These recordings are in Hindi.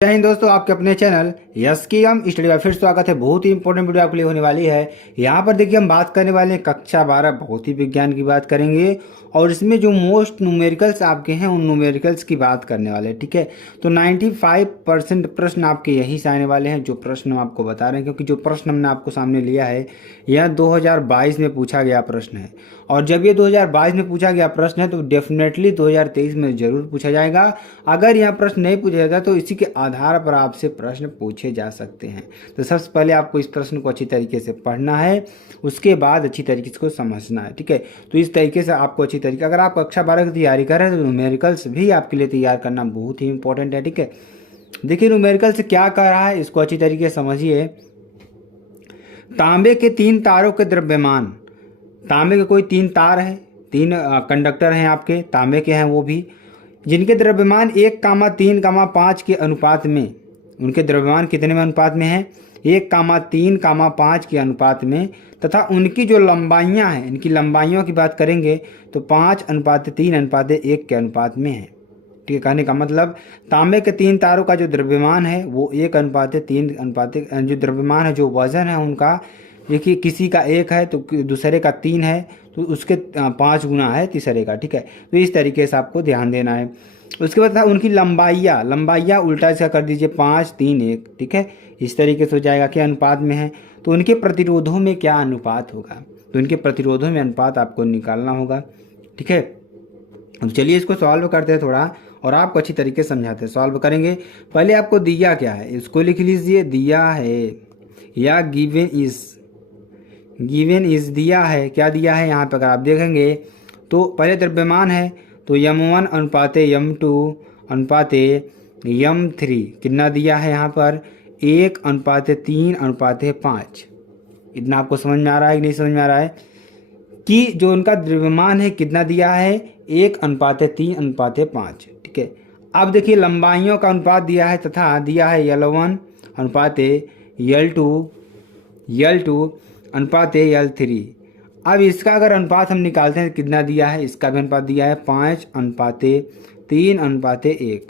जय हिंद दोस्तों, आपके अपने चैनल यस की हम स्टडी में फिर स्वागत है। बहुत ही इंपॉर्टेंट वीडियो आपके लिए होने वाली है। यहाँ पर देखिए हम बात करने वाले हैं कक्षा 12 भौतिक विज्ञान की बात करेंगे और इसमें जो मोस्ट न्यूमेरिकल्स आपके हैं उन न्यूमेरिकल्स की बात करने वाले हैं। ठीक है, तो 95% प्रश्न आपके यही से आने वाले हैं जो प्रश्न हम आपको बता रहे हैं, क्योंकि जो प्रश्न हमने आपको सामने लिया है यह 2022 में पूछा गया प्रश्न है। और जब ये 2022 में पूछा गया प्रश्न है तो डेफिनेटली 2023 में जरूर पूछा जाएगा। अगर यह प्रश्न नहीं पूछा जाता तो इसी के आधार पर आपसे प्रश्न पूछे जा सकते हैं। तो सबसे पहले आपको इस प्रश्न को अच्छी तरीके से पढ़ना है, उसके बाद अच्छी तरीके से समझना है। ठीक है, तो इस तरीके से आपको अच्छी तरीके, अगर आप कक्षा 12 की तैयारी कर रहे हैं तो न्यूमेरिकल्स भी आपके लिए तैयार करना बहुत ही इंपॉर्टेंट है। ठीक है, देखिए न्यूमेरिकल्स क्या कर रहा है इसको अच्छी तरीके से समझिए। तांबे के 3 तारों के द्रव्यमान, तांबे के कोई 3 तार है, 3 कंडक्टर हैं आपके तांबे के हैं, वो भी जिनके द्रव्यमान 1,3,5 के अनुपात में, उनके द्रव्यमान कितने में अनुपात में है 1,3,5 के अनुपात में, तथा उनकी जो लंबाइयाँ हैं, इनकी लंबाइयों की बात करेंगे तो 5:3:1 के अनुपात में है। ठीक है, कहने का मतलब तांबे के 3 तारों का जो द्रव्यमान है वो 1:3 जो द्रव्यमान है, जो वजन है उनका, देखिए किसी का 1 है तो दूसरे का 3 है तो उसके 5 गुना है तीसरे का। ठीक है, तो इस तरीके से आपको ध्यान देना है। उसके बाद था उनकी लंबाइयाँ उल्टा इसका कर दीजिए 5:3:1। ठीक है, इस तरीके से हो जाएगा कि अनुपात में है तो उनके प्रतिरोधों में क्या अनुपात होगा, तो उनके प्रतिरोधों में अनुपात आपको निकालना होगा। ठीक है, तो चलिए इसको सॉल्व करते हैं थोड़ा और आपको अच्छी तरीके से समझाते हैं। सॉल्व करेंगे, पहले आपको दिया क्या है इसको लिख लीजिए। दिया है या गिवन इज दिया है, क्या दिया है यहाँ पर अगर आप देखेंगे तो पहले द्रव्यमान है तो m1 अनुपाते m2 अनुपाते m3 कितना दिया है यहाँ पर 1:3:5। इतना आपको समझ में आ रहा है कि नहीं समझ में आ रहा है कि जो उनका द्रव्यमान है कितना दिया है 1:3:5। ठीक है, अब देखिए लंबाइयों का अनुपात दिया है तथा दिया है L1 अनुपाते L2 अनुपाते L3। अब इसका अगर अनुपात हम निकालते हैं कितना दिया है, इसका भी अनुपात दिया है 5:3:1।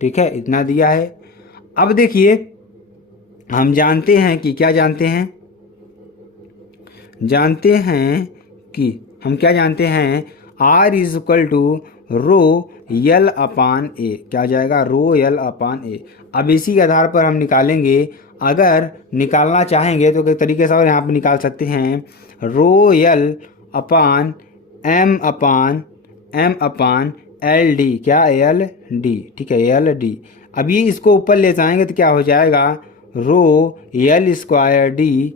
ठीक है, इतना दिया है। अब देखिए हम जानते हैं कि क्या जानते हैं हम क्या जानते हैं R = रो L/A। क्या आ जाएगा रो L/A। अब इसी के आधार पर हम निकालेंगे, अगर निकालना चाहेंगे तो किस तरीके से और यहाँ पर निकाल सकते हैं रो L/M/LD। क्या LD। ठीक है, LD। अभी इसको ऊपर ले जाएंगे तो क्या हो जाएगा रो L²D।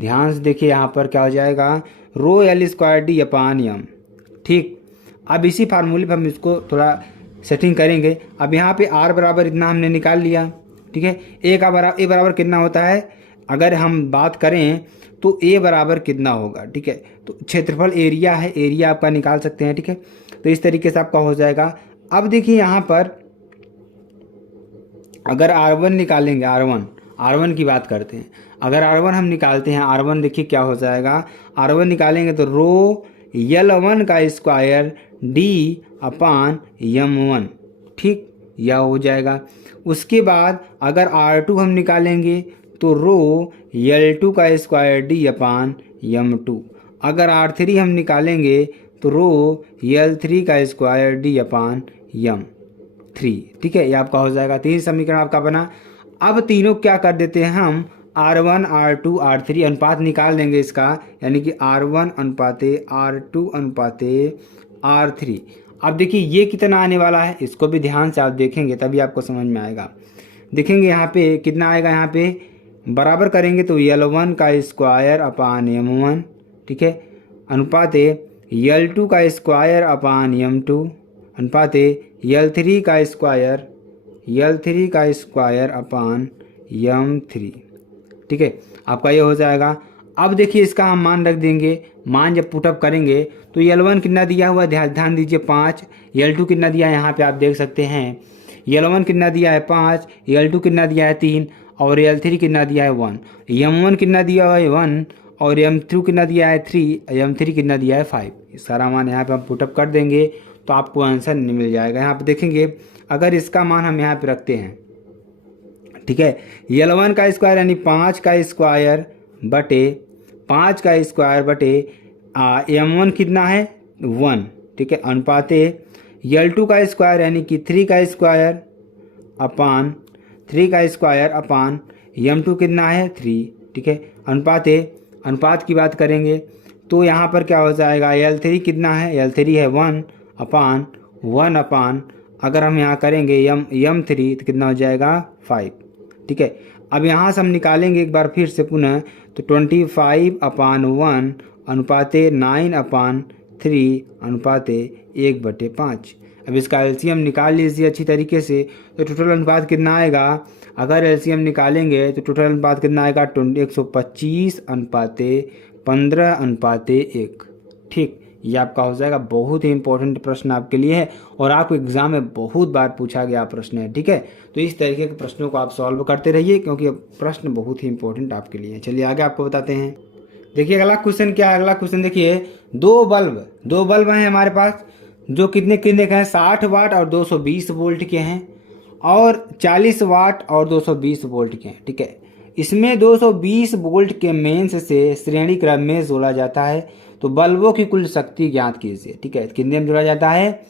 ध्यान से देखिए यहाँ पर क्या हो जाएगा रो L²D/M। ठीक, अब इसी फार्मूले पर हम इसको थोड़ा सेटिंग करेंगे। अब यहाँ पे R बराबर इतना हमने निकाल लिया। ठीक है, ए बराबर कितना होता है, अगर हम बात करें तो A बराबर कितना होगा। ठीक है, तो क्षेत्रफल एरिया है, एरिया आपका निकाल सकते हैं। ठीक है, तो इस तरीके से आपका हो जाएगा। अब देखिए यहाँ पर अगर R1 निकालेंगे, R1 की बात करते हैं, अगर R1 हम निकालते हैं, R1 देखिए क्या हो जाएगा, R1 निकालेंगे तो रो L1 का स्क्वायर D/M1। ठीक, यह हो जाएगा। उसके बाद अगर R2 हम निकालेंगे तो रो L2 का स्क्वायर D/M2। अगर R3 हम निकालेंगे तो रो L3 का स्क्वायर D/M3। ठीक है, ये आपका हो जाएगा। 3 समीकरण आपका बना। अब तीनों क्या कर देते हैं हम R1 R2 R3 अनुपात निकाल देंगे इसका, यानी कि R1 अनुपाते R2 अनुपाते R3। अब देखिए ये कितना आने वाला है, इसको भी ध्यान से आप देखेंगे तभी आपको समझ में आएगा। देखेंगे यहाँ पे कितना आएगा, यहाँ पे बराबर करेंगे तो L1 का स्क्वायर/M1। ठीक है, अनुपाते L2 का स्क्वायर/M2 अनुपाते L3 का स्क्वायर/M3। ठीक है, आपका ये हो जाएगा। अब देखिए इसका हम मान रख देंगे, मान जब पुटअप करेंगे तो L1 कितना दिया हुआ है, ध्यान दीजिए 5। L2 कितना दिया है यहाँ पे आप देख सकते हैं, L1 कितना दिया है 5, L2 कितना दिया है 3 और L3 कितना दिया है 1। M1 कितना दिया हुआ है 1 और M2 कितना दिया है 3, M3 कितना दिया है 5। सारा मान यहाँ पे हम पुटअप कर देंगे तो आपको आंसर मिल जाएगा। यहाँ पे देखेंगे अगर इसका मान हम यहाँ पे रखते हैं ठीक है। L1 का स्क्वायर यानी 5 का स्क्वायर बटे 5 का स्क्वायर बटे M1 कितना है 1, ठीक है, अनुपाते L2 का स्क्वायर यानी कि 3 का स्क्वायर अपान 3 का स्क्वायर अपान M2 कितना है 3, ठीक है, अनुपात की बात करेंगे तो यहाँ पर क्या हो जाएगा L3 कितना है, L3 है 1 अपान अगर हम यहाँ करेंगे M3 तो कितना हो जाएगा 5, ठीक है। अब यहाँ से हम निकालेंगे एक बार फिर से पुनः तो 25/1 अनुपाते 9/3 अनुपाते 1/5। अब इसका एलसीएम निकाल लीजिए अच्छी तरीके से, तो टोटल अनुपात कितना आएगा, अगर एलसीएम निकालेंगे तो टोटल अनुपात कितना आएगा 125/15/1, ठीक। ये आपका हो जाएगा। बहुत ही इंपॉर्टेंट प्रश्न आपके लिए है और आपको एग्जाम में बहुत बार पूछा गया प्रश्न है, ठीक है। तो इस तरीके के प्रश्नों को आप सॉल्व करते रहिए क्योंकि प्रश्न बहुत ही इंपॉर्टेंट आपके लिए है। चलिए आगे आपको बताते हैं। देखिए अगला क्वेश्चन क्या है। अगला क्वेश्चन देखिए, दो बल्ब हैं हमारे पास जो कितने के हैं 60 वाट और 220 वोल्ट के हैं और 40 वाट और 220 वोल्ट के हैं, ठीक है। इसमें 220 वोल्ट के मेंस से श्रेणी क्रम में जोड़ा जाता है, तो बल्बों की कुल शक्ति ज्ञात कीजिए, ठीक है। कितने में जोड़ा जाता है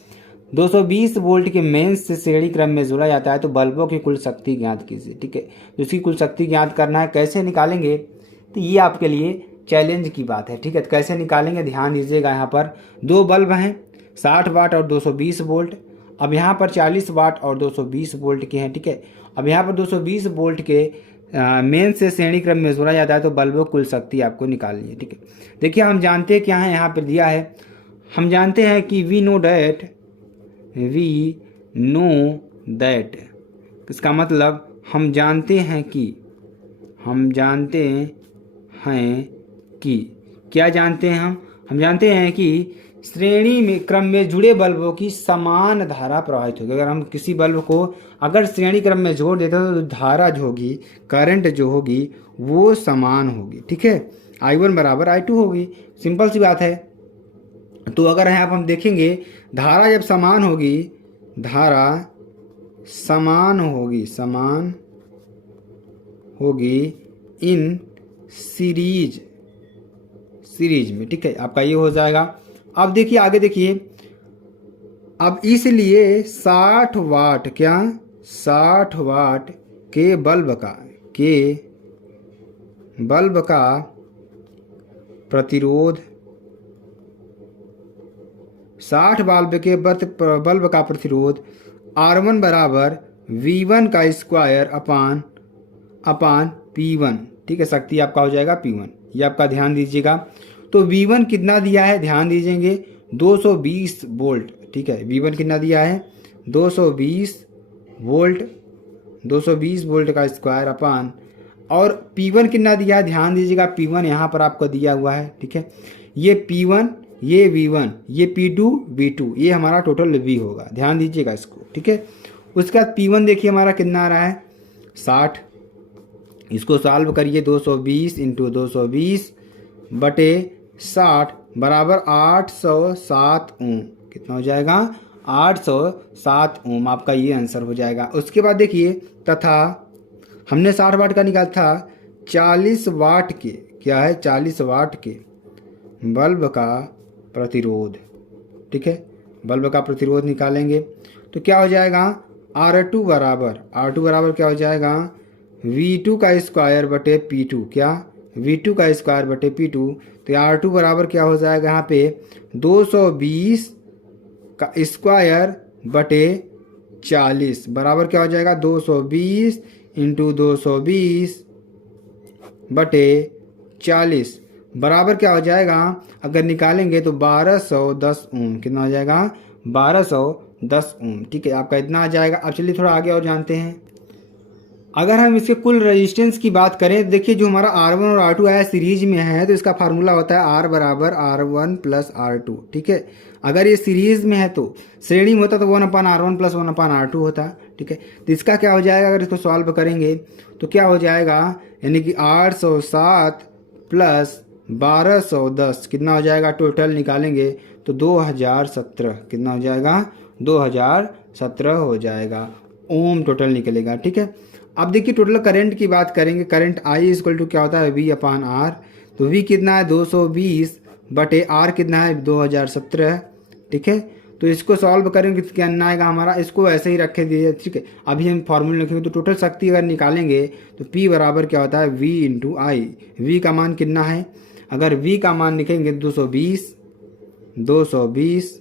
220 वोल्ट के मेंस से श्रेणी क्रम में जोड़ा जाता है, तो बल्बों की कुल शक्ति ज्ञात कीजिए, ठीक है। तो इसकी कुल शक्ति ज्ञात करना है, कैसे निकालेंगे, तो ये आपके लिए चैलेंज की बात है, ठीक है। तो कैसे निकालेंगे ध्यान दीजिएगा। यहाँ पर दो बल्ब हैं 60 वाट और 220 वोल्ट, अब यहाँ पर 40 वाट और 220 वोल्ट के हैं, ठीक है। अब यहाँ पर 220 वोल्ट के मेन से श्रेणी क्रम में जोड़ा जाता है, तो बल्बों कुल शक्ति आपको निकालनी है, ठीक है। देखिए हम जानते हैं क्या है, यहाँ पर दिया है, हम जानते हैं कि वी नो दैट, इसका मतलब हम जानते हैं कि क्या जानते हैं हम जानते हैं कि श्रेणी में क्रम में जुड़े बल्बों की समान धारा प्रवाहित होगी। अगर हम किसी बल्ब को अगर श्रेणी क्रम में जोड़ देते हैं तो धारा जो होगी, करंट जो होगी वो समान होगी, ठीक है। I1 बराबर I2 होगी, सिंपल सी बात है। तो अगर यहाँ पर हम देखेंगे धारा जब समान होगी इन सीरीज में, ठीक है, आपका ये हो जाएगा। अब देखिए आगे देखिए, अब इसलिए 60 वाट के बल्ब का प्रतिरोध 60 बल्ब का प्रतिरोध R1 बराबर V1 का स्क्वायर अपान P1, ठीक है। शक्ति आपका हो जाएगा P1, ये आपका ध्यान दीजिएगा। तो V1 कितना दिया है ध्यान दीजिएंगे 220 वोल्ट, ठीक है। V1 कितना दिया है 220 वोल्ट का स्क्वायर अपान, और P1 कितना दिया है ध्यान दीजिएगा, P1 यहाँ पर आपको दिया हुआ है, ठीक है। ये P1, ये V1, ये P2 V2, ये हमारा टोटल V होगा, ध्यान दीजिएगा इसको, ठीक है। उसके बाद P1 देखिए हमारा कितना आ रहा है 60, इसको सॉल्व करिए 220 × 220 बटे 60 बराबर 807 ओम, कितना हो जाएगा 807 ओम, आपका ये आंसर हो जाएगा। उसके बाद देखिए तथा हमने 60 वाट का निकाला था, 40 वाट के क्या है 40 वाट के बल्ब का प्रतिरोध, ठीक है। बल्ब का प्रतिरोध निकालेंगे तो क्या हो जाएगा R2 बराबर क्या हो जाएगा V2 का स्क्वायर बटे P2, क्या V2 का स्क्वायर बटे P2। तो R2 बराबर क्या हो जाएगा यहाँ पे 220 का स्क्वायर बटे 40 बराबर क्या हो जाएगा 220 × 220 बटे 40 बराबर क्या हो जाएगा, अगर निकालेंगे तो 1210 ओम, कितना हो जाएगा 1210 ओम, ठीक है। आपका इतना आ जाएगा। अब चलिए थोड़ा आगे और जानते हैं। अगर हम इसके कुल रेजिस्टेंस की बात करें, देखिए जो हमारा R1 और R2 आया सीरीज में है तो इसका फार्मूला होता है R बराबर R1 + R2, ठीक है। अगर ये सीरीज में है तो श्रेणी में होता तो 1/R1 + 1/R2 होता, ठीक है। तो इसका क्या हो जाएगा, अगर इसको सॉल्व करेंगे तो क्या हो जाएगा, यानी कि 807 + 1210 कितना हो जाएगा, टोटल निकालेंगे तो 2017, कितना हो जाएगा 2017 हो जाएगा ओम टोटल निकलेगा, ठीक है। अब देखिए टोटल करंट की बात करेंगे, करंट आई इक्वल टू क्या होता है V/R। तो V कितना है 220 बटे R कितना है 2017, ठीक है। तो इसको सॉल्व करेंगे तो क्या आएगा हमारा, इसको ऐसे ही रखे दिए, ठीक है। अभी हम फॉर्मूला लिखेंगे तो टोटल शक्ति अगर निकालेंगे तो P बराबर क्या होता है V इंटू आई। V का मान कितना है, अगर V का मान लिखेंगे 220,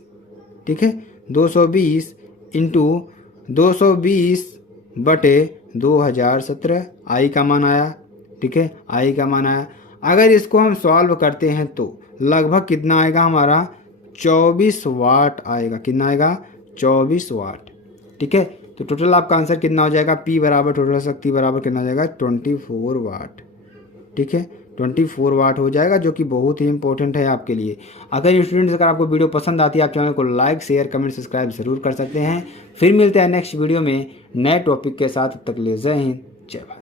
ठीक है, 220 इंटू 220 बटे 2017, आई का मान आया, ठीक है, आई का मान आया। अगर इसको हम सॉल्व करते हैं तो लगभग कितना आएगा हमारा 24 वाट आएगा, कितना आएगा 24 वाट, ठीक है। तो टोटल आपका आंसर कितना हो जाएगा, P बराबर टोटल शक्ति बराबर कितना हो जाएगा 24 वाट, ठीक है, 24 वाट हो जाएगा, जो कि बहुत ही इंपॉर्टेंट है आपके लिए। अगर स्टूडेंट्स अगर आपको वीडियो पसंद आती है आप चैनल को लाइक शेयर कमेंट सब्सक्राइब जरूर कर सकते हैं। फिर मिलते हैं नेक्स्ट वीडियो में नए टॉपिक के साथ, तब तक के लिए जय हिंद जय भारत।